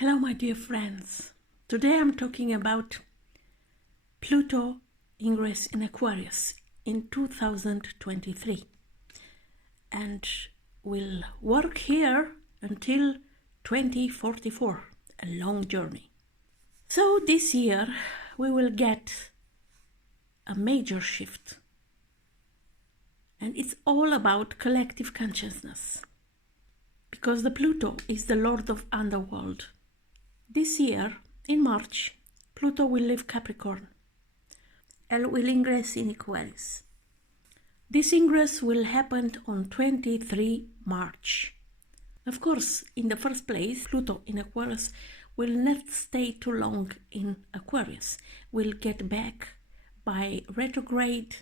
Hello, my dear friends. Today I'm talking about Pluto ingress in Aquarius in 2023 and will work here until 2044, a long journey. So this year we will get a major shift, and it's all about collective consciousness, because the Pluto is the Lord of Underworld. This year, in March, Pluto will leave Capricorn and will ingress in Aquarius. This ingress will happen on 23 March. Of course, in the first place, Pluto in Aquarius will not stay too long in Aquarius. Will get back by retrograde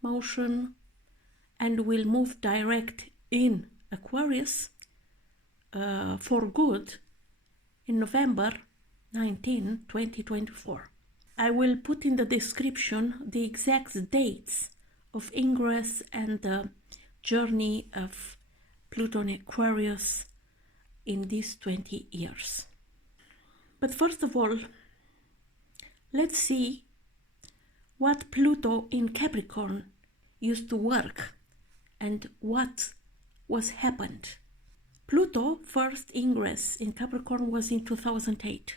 motion and will move direct in Aquarius for good in November 19, 2024. I will put in the description the exact dates of ingress and the journey of Pluto in Aquarius in these 20 years. But first of all, let's see what Pluto in Capricorn used to work and what was happened. Pluto first ingress in Capricorn was in 2008.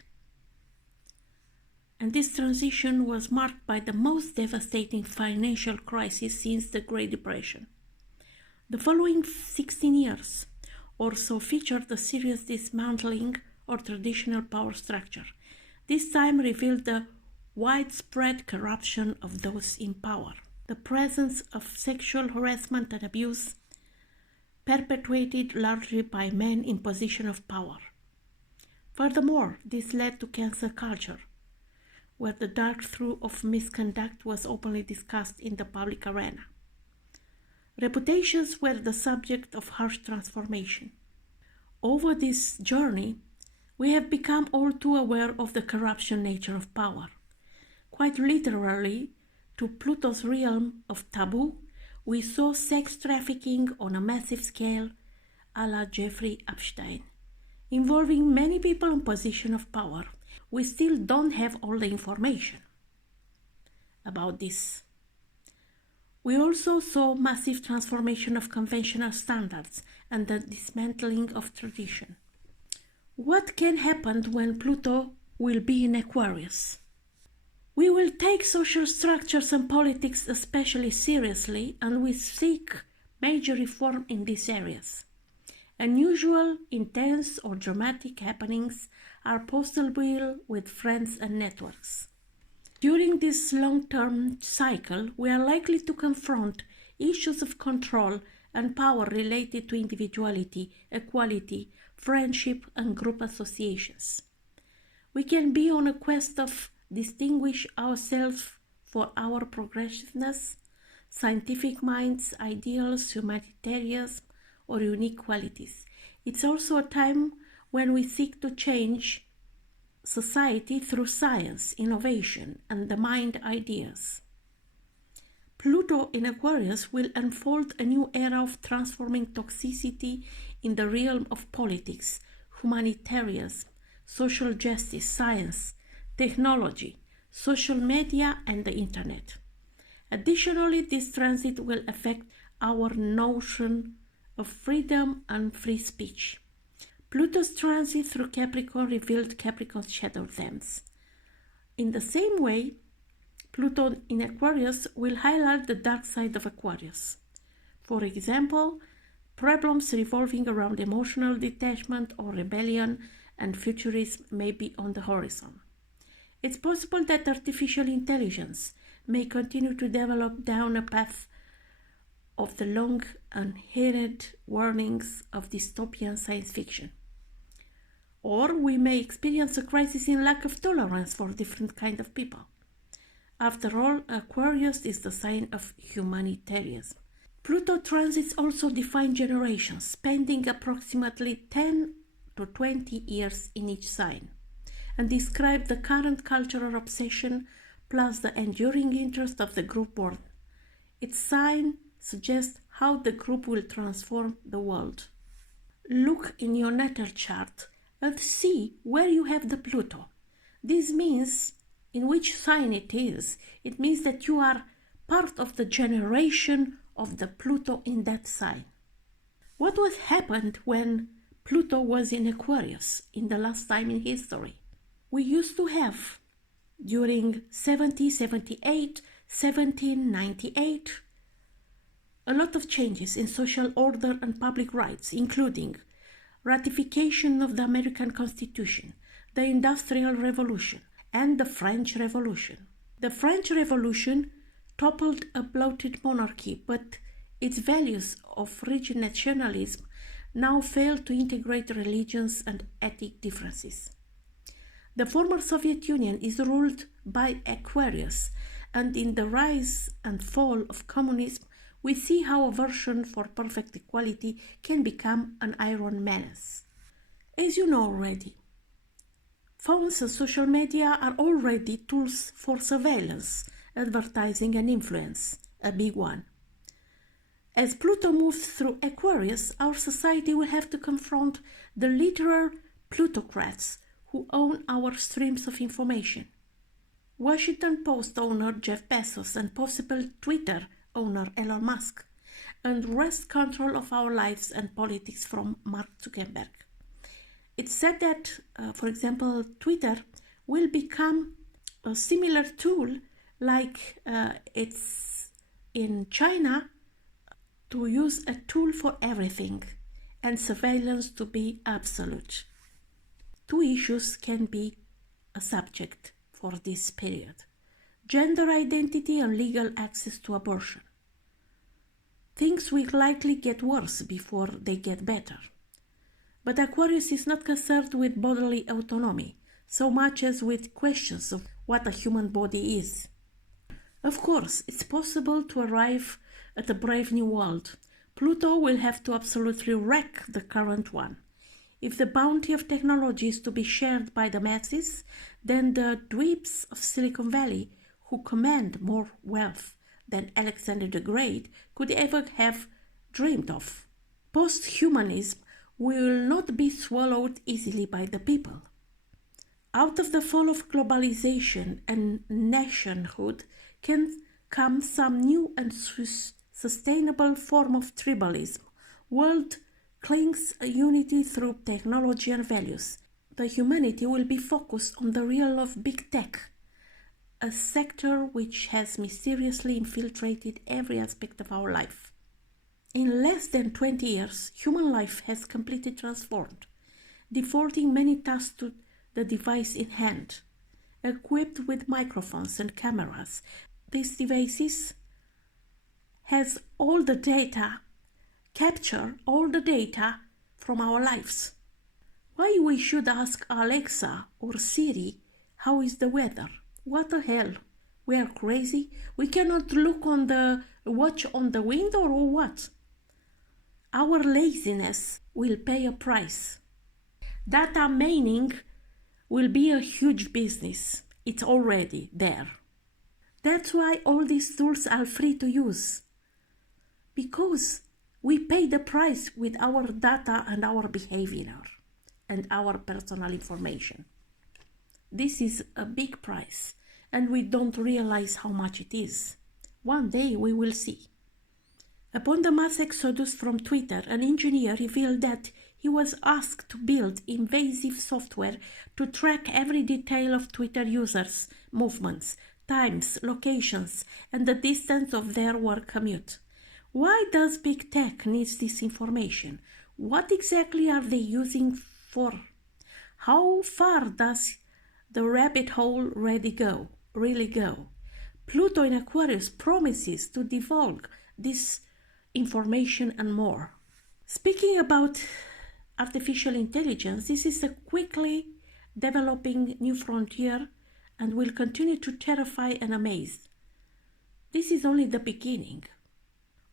And this transition was marked by the most devastating financial crisis since the Great Depression. The following 16 years or so featured a serious dismantling of traditional power structure. This time revealed the widespread corruption of those in power, the presence of sexual harassment and abuse perpetuated largely by men in position of power. Furthermore, this led to cancel culture, where the dark truth of misconduct was openly discussed in the public arena. Reputations were the subject of harsh transformation. Over this journey, we have become all too aware of the corruption nature of power. Quite literally, to Pluto's realm of taboo, we saw sex trafficking on a massive scale, a la Jeffrey Epstein, involving many people in position of power. We still don't have all the information about this. We also saw massive transformation of conventional standards and the dismantling of tradition. What can happen when Pluto will be in Aquarius? We will take social structures and politics especially seriously, and we seek major reform in these areas. Unusual, intense or dramatic happenings are possible with friends and networks. During this long-term cycle, we are likely to confront issues of control and power related to individuality, equality, friendship and group associations. We can be on a quest of distinguish ourselves for our progressiveness, scientific minds, ideals, humanitarianism, or unique qualities. It's also a time when we seek to change society through science, innovation, and the mind ideas. Pluto in Aquarius will unfold a new era of transforming toxicity in the realm of politics, humanitarianism, social justice, science, technology, social media, and the internet. Additionally, this transit will affect our notion of freedom and free speech. Pluto's transit through Capricorn revealed Capricorn's shadow themes. In the same way, Pluto in Aquarius will highlight the dark side of Aquarius. For example, problems revolving around emotional detachment or rebellion and futurism may be on the horizon. It's possible that artificial intelligence may continue to develop down a path of the long unheeded warnings of dystopian science fiction. Or we may experience a crisis in lack of tolerance for different kinds of people. After all, Aquarius is the sign of humanitarianism. Pluto transits also define generations, spending approximately 10 to 20 years in each sign, and describe the current cultural obsession plus the enduring interest of the group born. Its sign suggests how the group will transform the world. Look in your natal chart See where you have the Pluto. This means in which sign it is. It means that you are part of the generation of the Pluto in that sign. What was happened when Pluto was in Aquarius in the last time in history? We used to have, during 1778, 1798, a lot of changes in social order and public rights, including ratification of the American Constitution, the Industrial Revolution, and the French Revolution. The French Revolution toppled a bloated monarchy, but its values of rigid nationalism now fail to integrate religions and ethnic differences. The former Soviet Union is ruled by Aquarius, and in the rise and fall of communism, we see how aversion for perfect equality can become an iron menace. As you know already, phones and social media are already tools for surveillance, advertising and influence, a big one. As Pluto moves through Aquarius, our society will have to confront the literal plutocrats who own our streams of information. Washington Post owner Jeff Bezos and possible Twitter owner Elon Musk, and wrest control of our lives and politics from Mark Zuckerberg. It's said that, for example, Twitter will become a similar tool like it's in China, to use a tool for everything and surveillance to be absolute. Two issues can be a subject for this period: gender identity and legal access to abortion. Things will likely get worse before they get better. But Aquarius is not concerned with bodily autonomy so much as with questions of what a human body is. Of course, it's possible to arrive at a brave new world. Pluto will have to absolutely wreck the current one. If the bounty of technology is to be shared by the masses, then the dweebs of Silicon Valley, who command more wealth than Alexander the Great could ever have dreamed of. Post-humanism will not be swallowed easily by the people. Out of the fall of globalization and nationhood can come some new and sustainable form of tribalism. World clings unity through technology and values. The humanity will be focused on the realm of big tech, a sector which has mysteriously infiltrated every aspect of our life. In less than 20 years, human life has completely transformed, defaulting many tasks to the device in hand. Equipped with microphones and cameras, these devices has all the data, capture all the data from our lives. Why we should ask Alexa or Siri, how is the weather? What the hell? We are crazy? We cannot look on the watch on the window or what? Our laziness will pay a price. Data mining will be a huge business. It's already there. That's why all these tools are free to use. Because we pay the price with our data and our behavior and our personal information. This is a big price, and we don't realize how much it is. One day we will see. Upon the mass exodus from Twitter, an engineer revealed that he was asked to build invasive software to track every detail of Twitter users' movements, times, locations, and the distance of their work commute. Why does big tech need this information? What exactly are they using for? How far does the rabbit hole really go? Pluto in Aquarius promises to divulge this information and more. Speaking about artificial intelligence, this is a quickly developing new frontier and will continue to terrify and amaze. This is only the beginning.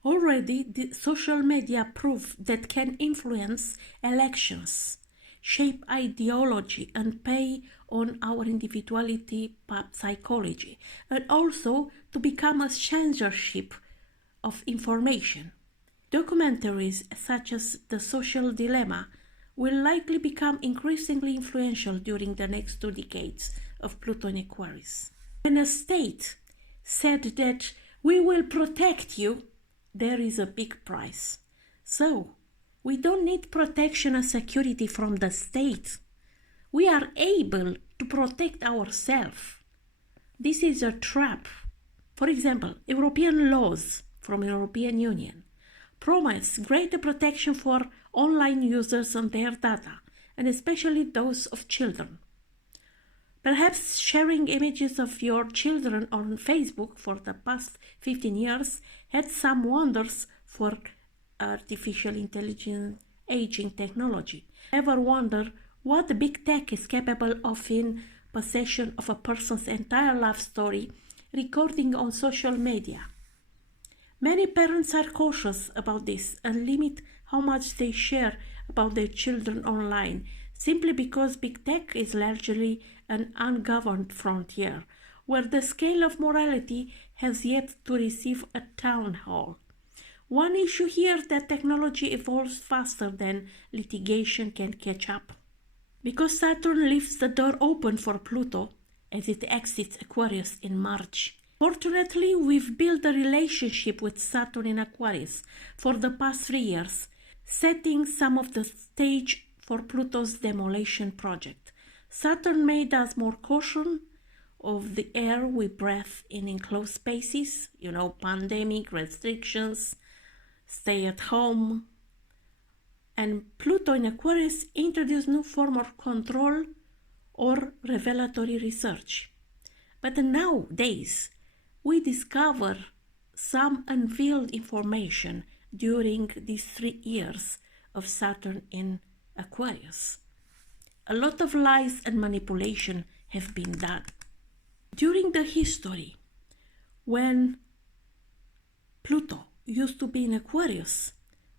Already, the social media prove that can influence elections, shape ideology, and prey on our individuality psychology, and also to become a censorship of information. Documentaries such as The Social Dilemma will likely become increasingly influential during the next 2 decades of Pluto in Aquarius. When a state said that we will protect you, there is a big price. So, we don't need protection and security from the state. We are able to protect ourselves. This is a trap. For example, European laws from the European Union promise greater protection for online users and their data, and especially those of children. Perhaps sharing images of your children on Facebook for the past 15 years had some wonders for artificial intelligence aging technology. Ever wonder what big tech is capable of in possession of a person's entire life story recording on social media? Many parents are cautious about this and limit how much they share about their children online, simply because big tech is largely an ungoverned frontier, where the scale of morality has yet to receive a town hall. One issue here is that technology evolves faster than litigation can catch up. Because Saturn leaves the door open for Pluto as it exits Aquarius in March. Fortunately, we've built a relationship with Saturn in Aquarius for the past 3 years, setting some of the stage for Pluto's demolition project. Saturn made us more cautious of the air we breathe in enclosed spaces, pandemic, restrictions, stay at home. And Pluto in Aquarius introduced new form of control or revelatory research. But nowadays, we discover some unveiled information during these 3 years of Saturn in Aquarius. A lot of lies and manipulation have been done. During the history, when Pluto used to be in Aquarius,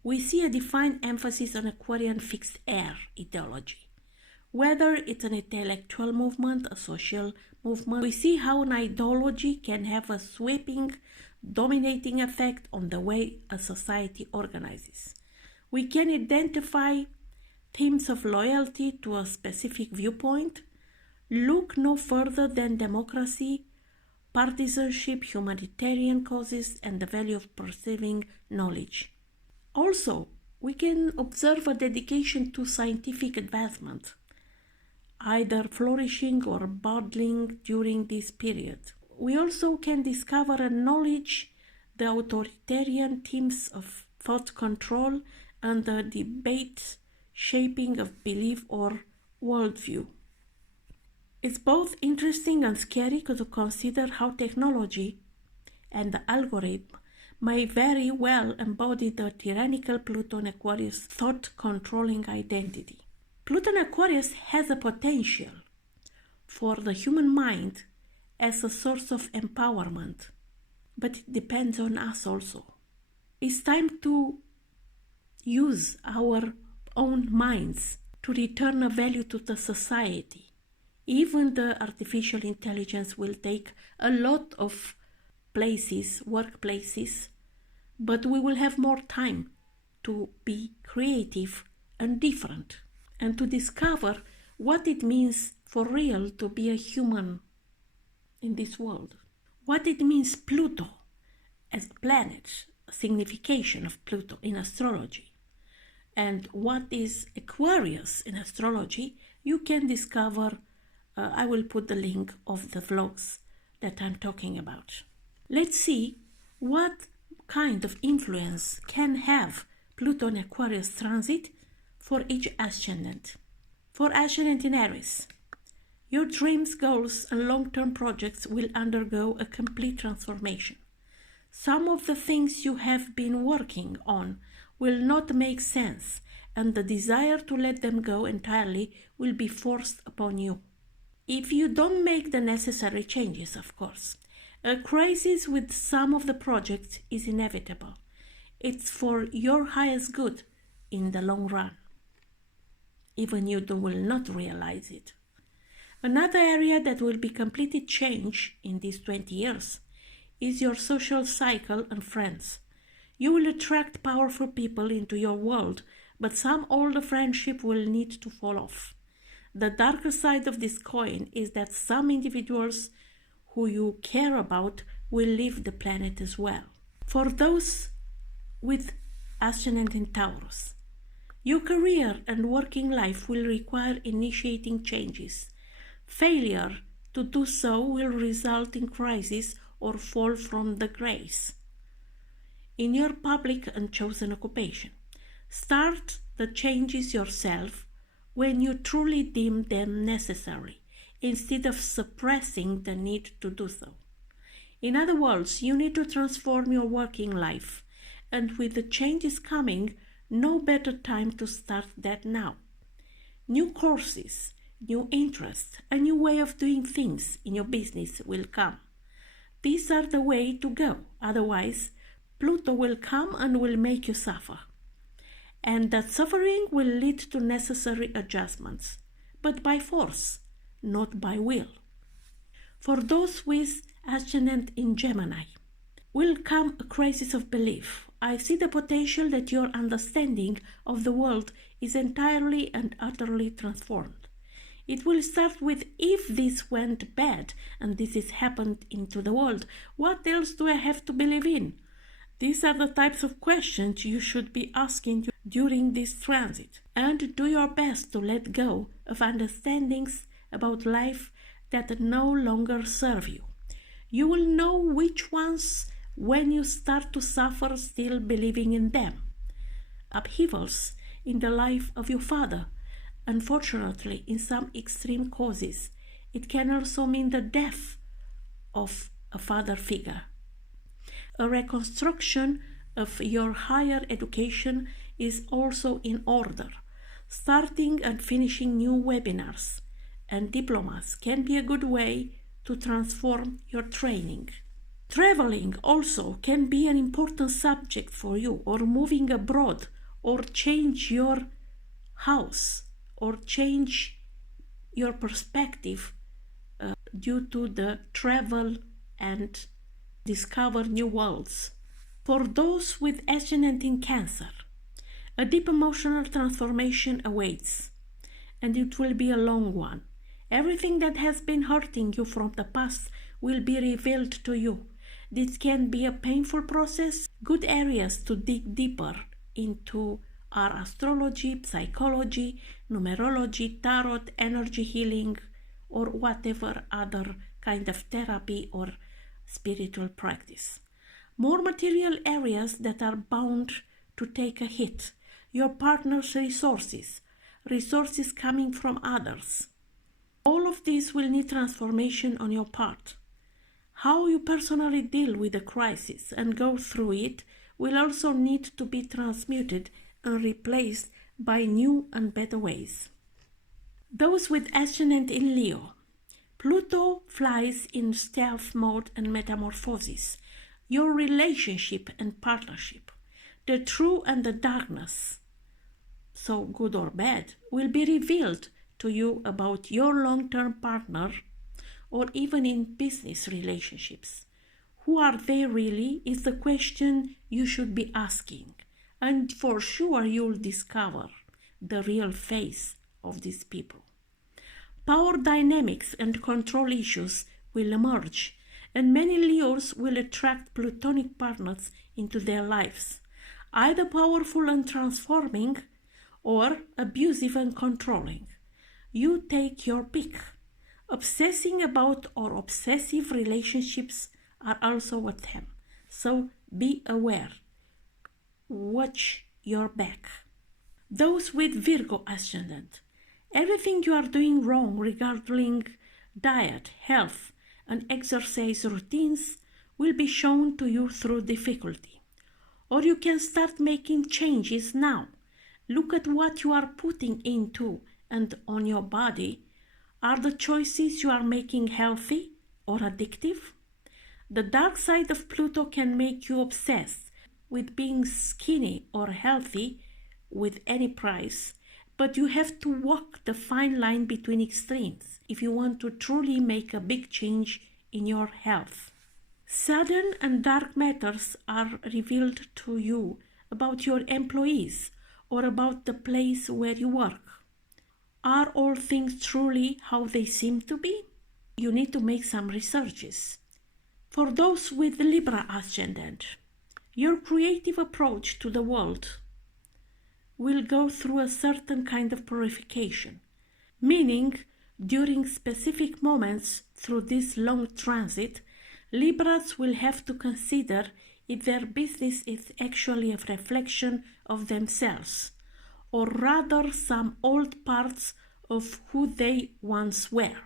we see a defined emphasis on Aquarian fixed air ideology. Whether it's an intellectual movement, a social movement, we see how an ideology can have a sweeping, dominating effect on the way a society organizes. We can identify themes of loyalty to a specific viewpoint, look no further than democracy, partisanship, humanitarian causes, and the value of perceiving knowledge. Also, we can observe a dedication to scientific advancement, either flourishing or budding during this period. We also can discover and acknowledge the authoritarian themes of thought control and the debate shaping of belief or worldview. It's both interesting and scary to consider how technology and the algorithm may very well embody the tyrannical Pluto in Aquarius thought-controlling identity. Pluto in Aquarius has a potential for the human mind as a source of empowerment, but it depends on us also. It's time to use our own minds to return a value to the society. Even the artificial intelligence will take a lot of places, workplaces, but we will have more time to be creative and different and to discover what it means for real to be a human in this world. What it means Pluto as a planet, a signification of Pluto in astrology, and what is Aquarius in astrology, you can discover. I will put the link of the vlogs that I'm talking about. Let's see what kind of influence can have Pluto in Aquarius transit for each ascendant. For ascendant in Aries, your dreams, goals, and long-term projects will undergo a complete transformation. Some of the things you have been working on will not make sense, and the desire to let them go entirely will be forced upon you. If you don't make the necessary changes, of course. A crisis with some of the projects is inevitable. It's for your highest good in the long run. Even you will not realize it. Another area that will be completely changed in these 20 years is your social cycle and friends. You will attract powerful people into your world, but some old friendship will need to fall off. The darker side of this coin is that some individuals who you care about will leave the planet as well. For those with Ascendant in Taurus, your career and working life will require initiating changes. Failure to do so will result in crisis or fall from the grace in your public and chosen occupation. Start the changes yourself when you truly deem them necessary, instead of suppressing the need to do so. In other words, you need to transform your working life, and with the changes coming, no better time to start that now. New courses, new interests, a new way of doing things in your business will come. These are the way to go, otherwise Pluto will come and will make you suffer. And that suffering will lead to necessary adjustments, but by force, not by will. For those with Ascendant in Gemini, will come a crisis of belief. I see the potential that your understanding of the world is entirely and utterly transformed. It will start with, if this went bad and this has happened into the world, what else do I have to believe in? These are the types of questions you should be asking during this transit, and do your best to let go of understandings about life that no longer serve you. You will know which ones when you start to suffer still believing in them. Upheavals in the life of your father, unfortunately, in some extreme causes, it can also mean the death of a father figure. A reconstruction of your higher education is also in order. Starting and finishing new webinars and diplomas can be a good way to transform your training. Traveling also can be an important subject for you, or moving abroad, or change your house, or change your perspective due to the travel and discover new worlds. For those with Ascendant in Cancer, a deep emotional transformation awaits, and it will be a long one. Everything that has been hurting you from the past will be revealed to you. This can be a painful process. Good areas to dig deeper into are astrology, psychology, numerology, tarot, energy healing, or whatever other kind of therapy or spiritual practice. More material areas that are bound to take a hit. Your partner's resources coming from others. All of these will need transformation on your part. How you personally deal with the crisis and go through it will also need to be transmuted and replaced by new and better ways. Those with Ascendant in Leo, Pluto flies in stealth mode and metamorphosis. Your relationship and partnership, the true and the darkness, so good or bad, will be revealed to you about your long-term partner, or even in business relationships. Who are they really is the question you should be asking, and for sure you'll discover the real face of these people. Power dynamics and control issues will emerge, and many Leos will attract Plutonic partners into their lives, either powerful and transforming, or abusive and controlling. You take your pick. Obsessing about or obsessive relationships are also a them, so be aware. Watch your back. Those with Virgo Ascendant, everything you are doing wrong regarding diet, health, and exercise routines will be shown to you through difficulty. Or you can start making changes now. Look at what you are putting into and on your body. Are the choices you are making healthy or addictive? The dark side of Pluto can make you obsessed with being skinny or healthy with any price, but you have to walk the fine line between extremes if you want to truly make a big change in your health. Sudden and dark matters are revealed to you about your employees or about the place where you work. Are all things truly how they seem to be? You need to make some researches. For those with the Libra ascendant, your creative approach to the world will go through a certain kind of purification, meaning during specific moments through this long transit, Libras will have to consider if their business is actually a reflection of themselves, or rather some old parts of who they once were.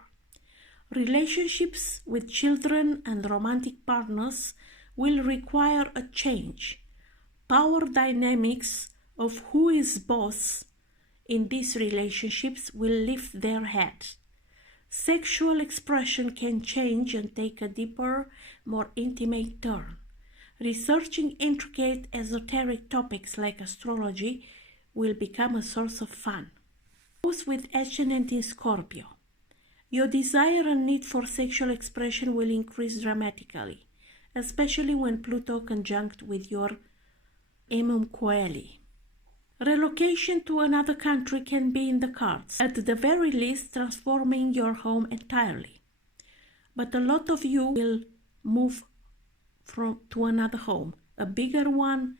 Relationships with children and romantic partners will require a change. Power dynamics of who is boss in these relationships will lift their head. Sexual expression can change and take a deeper, more intimate turn. Researching intricate esoteric topics like astrology will become a source of fun. Those with ascendant in Scorpio, your desire and need for sexual expression will increase dramatically, especially when Pluto conjunct with your Emum Coeli. Relocation to another country can be in the cards, at the very least transforming your home entirely. But a lot of you will move to another home, a bigger one,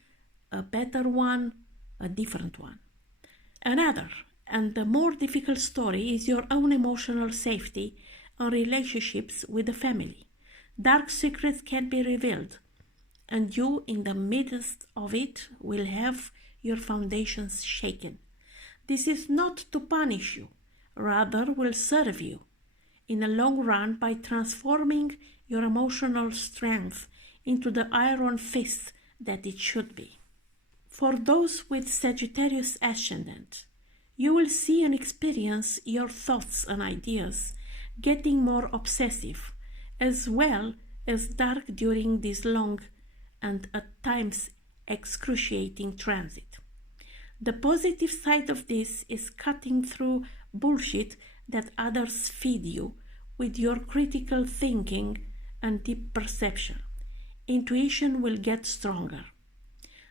a better one, a different one. Another, and the more difficult story, is your own emotional safety and relationships with the family. Dark secrets can be revealed, and you, in the midst of it, will have your foundations shaken. This is not to punish you, rather will serve you in the long run by transforming your emotional strength into the iron fist that it should be. For those with Sagittarius ascendant, you will see and experience your thoughts and ideas getting more obsessive, as well as dark during this long and at times excruciating transit. The positive side of this is cutting through bullshit that others feed you with your critical thinking and deep perception. Intuition will get stronger.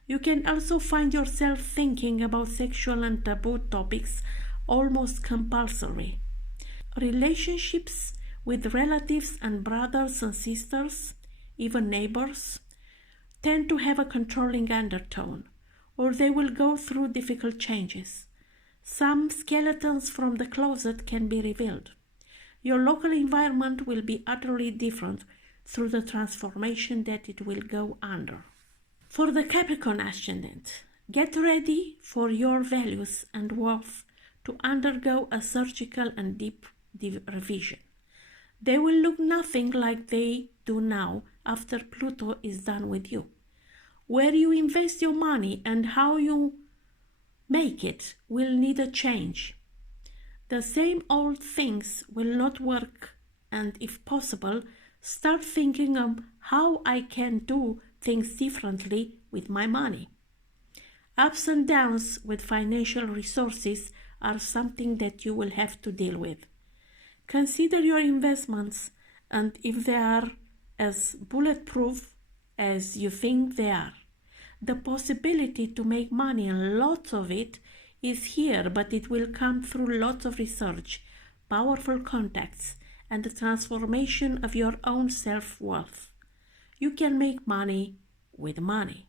You can also find yourself thinking about sexual and taboo topics almost compulsory. Relationships with relatives and brothers and sisters, even neighbors, tend to have a controlling undertone, or they will go through difficult changes. Some skeletons from the closet can be revealed. Your local environment will be utterly different through the transformation that it will go under. For the Capricorn ascendant, get ready for your values and worth to undergo a surgical and deep revision. They will look nothing like they do now after Pluto is done with you. Where you invest your money and how you make it will need a change. The same old things will not work, and if possible, start thinking of how I can do things differently with my money. Ups and downs with financial resources are something that you will have to deal with. Consider your investments, and if they are as bulletproof as you think they are. The possibility to make money, and lots of it, is here, but it will come through lots of research, powerful contacts, and the transformation of your own self-worth. You can make money with money.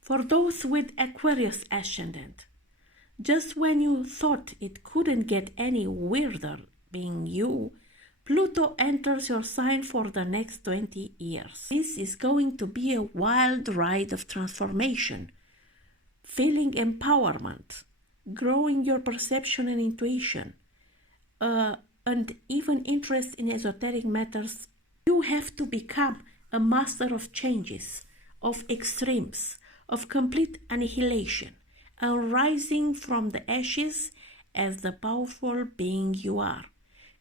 For those with Aquarius ascendant, just when you thought it couldn't get any weirder being you, Pluto enters your sign for the next 20 years. This is going to be a wild ride of transformation, feeling empowerment, growing your perception and intuition, and even interest in esoteric matters. You have to become a master of changes, of extremes, of complete annihilation, and rising from the ashes as the powerful being you are.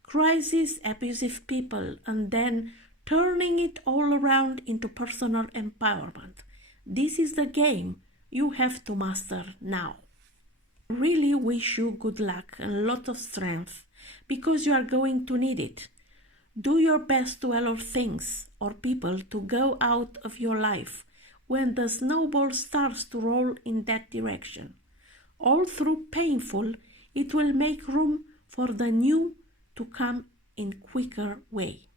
Crisis, abusive people, and then turning it all around into personal empowerment. This is the game you have to master now. Really wish you good luck and a lot of strength, because you are going to need it. Do your best to allow things or people to go out of your life when the snowball starts to roll in that direction. All through painful, it will make room for the new to come in quicker way.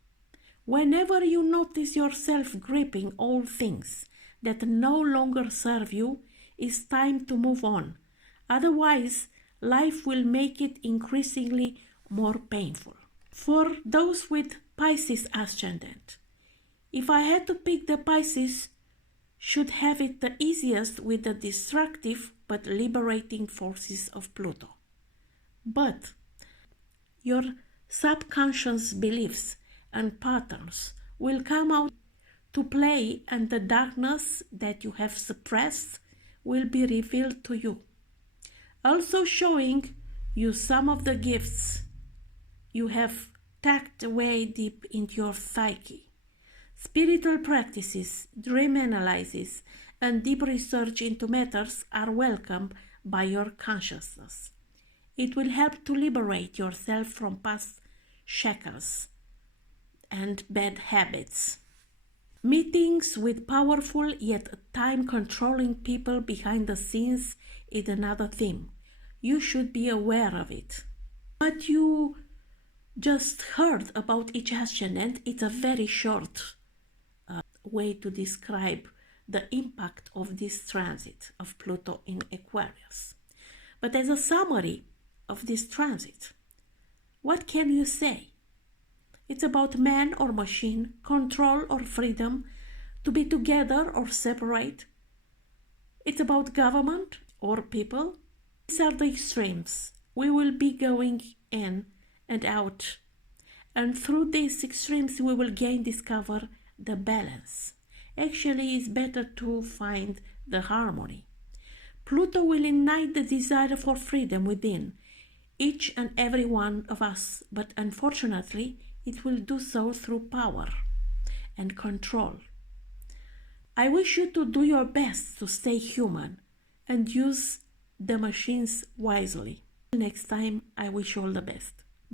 Whenever you notice yourself gripping old things that no longer serve you, it's time to move on. Otherwise, life will make it increasingly more painful. For those with Pisces ascendant, if I had to pick, the Pisces should have it the easiest with the destructive but liberating forces of Pluto. But your subconscious beliefs and patterns will come out to play, and the darkness that you have suppressed will be revealed to you, also showing you some of the gifts you have tucked away deep into your psyche. Spiritual practices, dream analysis, and deep research into matters are welcome by your consciousness. It will help to liberate yourself from past shackles and bad habits. Meetings with powerful yet time-controlling people behind the scenes is another theme. You should be aware of it. What you just heard about each ascendant, it's a very short way to describe the impact of this transit of Pluto in Aquarius. But as a summary of this transit, what can you say? It's about man or machine, control or freedom, to be together or separate. It's about government or people. These are the extremes. We will be going in and out. And through these extremes, we will discover the balance. Actually, it's better to find the harmony. Pluto will ignite the desire for freedom within each and every one of us, but unfortunately, it will do so through power and control. I wish you to do your best to stay human and use the machines wisely. Next time, I wish you all the best.